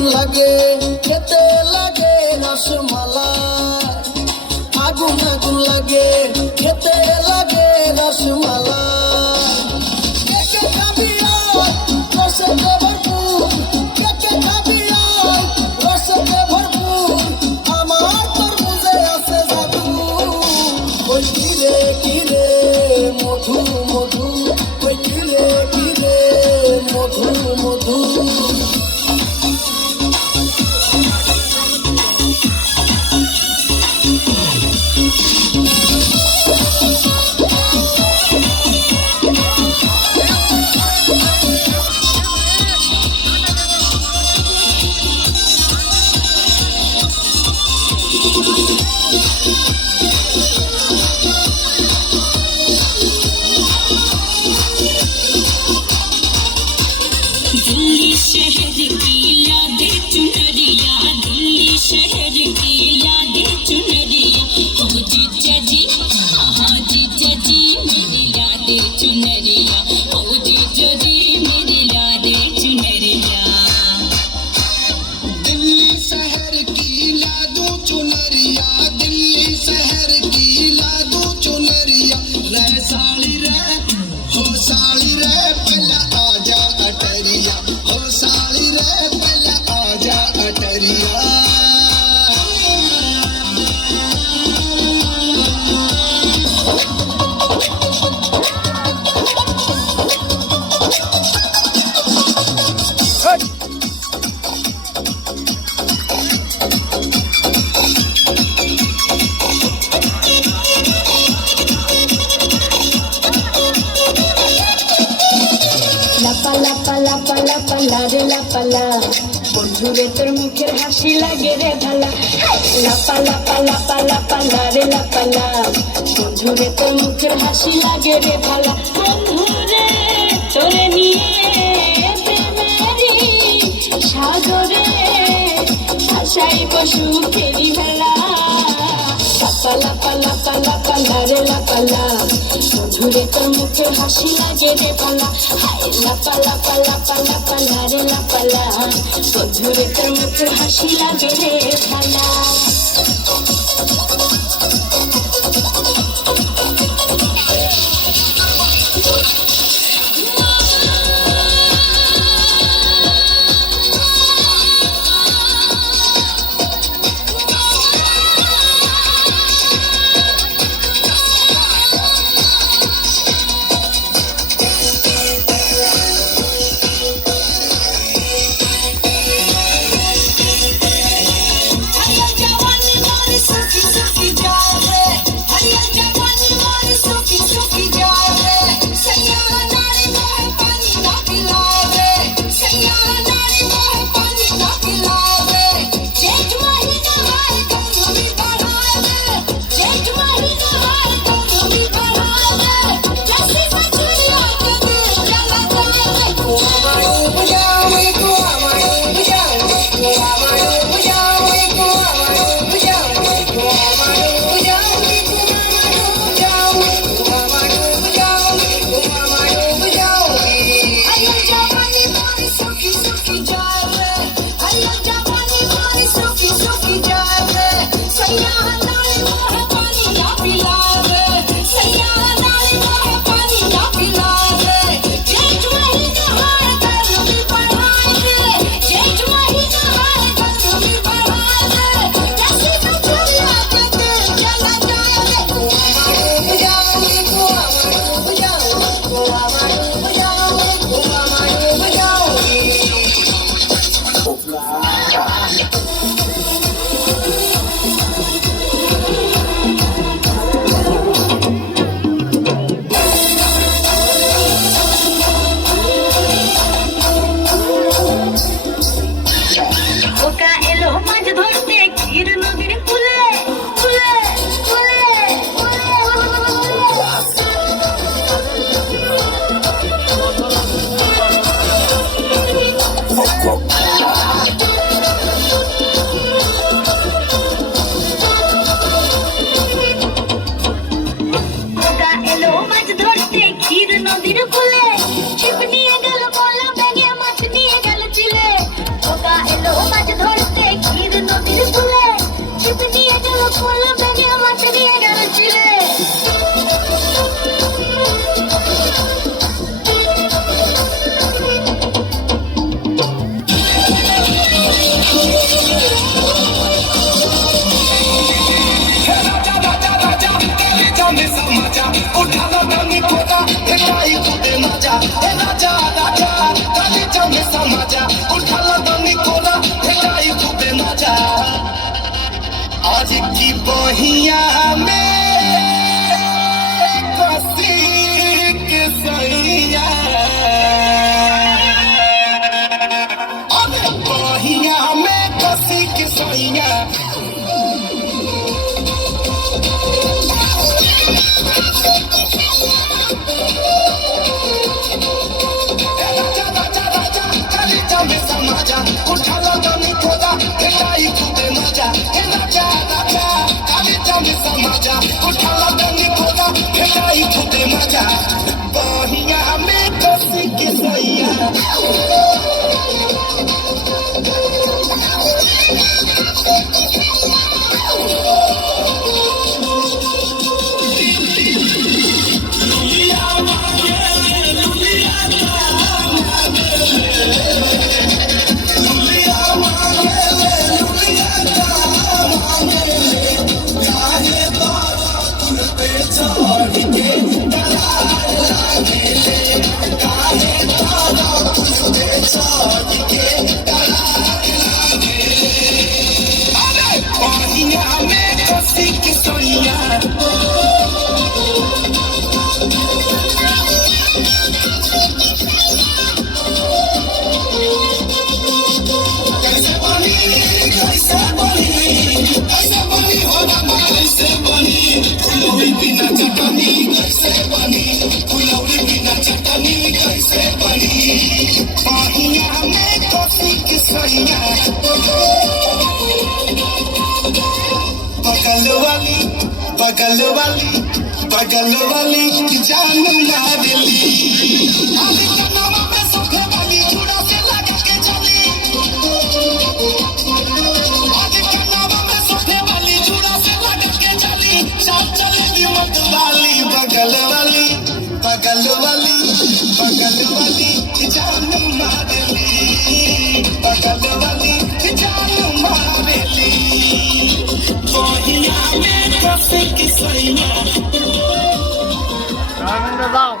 আগুন লাগে খেতে লাগে রসমালাই, আগুন আগুন লাগে খেতে লাগে রসমালাই। কে কে খাবি আয় রসেতে ভরপুর, কে কে খাবি আয় রসেতে ভরপুর, আমার তরমুজে আছে জাদু। ওই কিরে কিরে মধু মধু, ওই কিরে কিরে মধু মধু। दिल्ली शहर की यादें चुनरिया, दिल्ली शहर की यादें चुनरिया, ओ जीजा जी हाँ जीजा जी मेरी यादें चुनरिया, ओ जीजा जी मेरी यादें चुनरिया। दिल्ली शहर की लादू चुनरिया, दिल्ली शहर की लादू चुनरिया, रे साली रे हो साली रे पहला आजा अटरिया, हो साली रे पहला आजा अटरिया। লাপা লাপা লাপা লাপা লারে লাপালা, বন্ধুরে তোর মুখের হাসি লাগে রে ভালা। লাপা লাপা লাপা লাপা লারে লাপালা, বন্ধুরে তোর মুখের হাসি লাগে রে ভালা। বন্ধুরে তোরে নিয়ে প্রেমেরি সাগরে ভাসাইব সুখেরি ভেলা। লাপা লাপা লাপা লাপা লারে লাপালা, বন্ধুরে তোর মুখের হাসি লাগে রে ভালা। লাপা লাপা লাপা লাপা লারে লাপালা, বন্ধুরে তোর মুখের হাসি লাগে রে ভালা। मजा उठाला तनी खोदा भेटाई खुदे मजा हे राजा राजा काले जाने समाजा उठाला तनी खोदा भेटाई खुदे मजा बहिया में कसी के सैया बगल वाली जान मारेली अभी कनवा में सोखे वाली चूड़ा से लगा के चली अभी कनवा में सोखे वाली चूड़ा से लगा के चली चल चलेली मत वाली बगल वाली जान मारेली बगल वाली जान मारेली बहिया में कसे की सैया দাও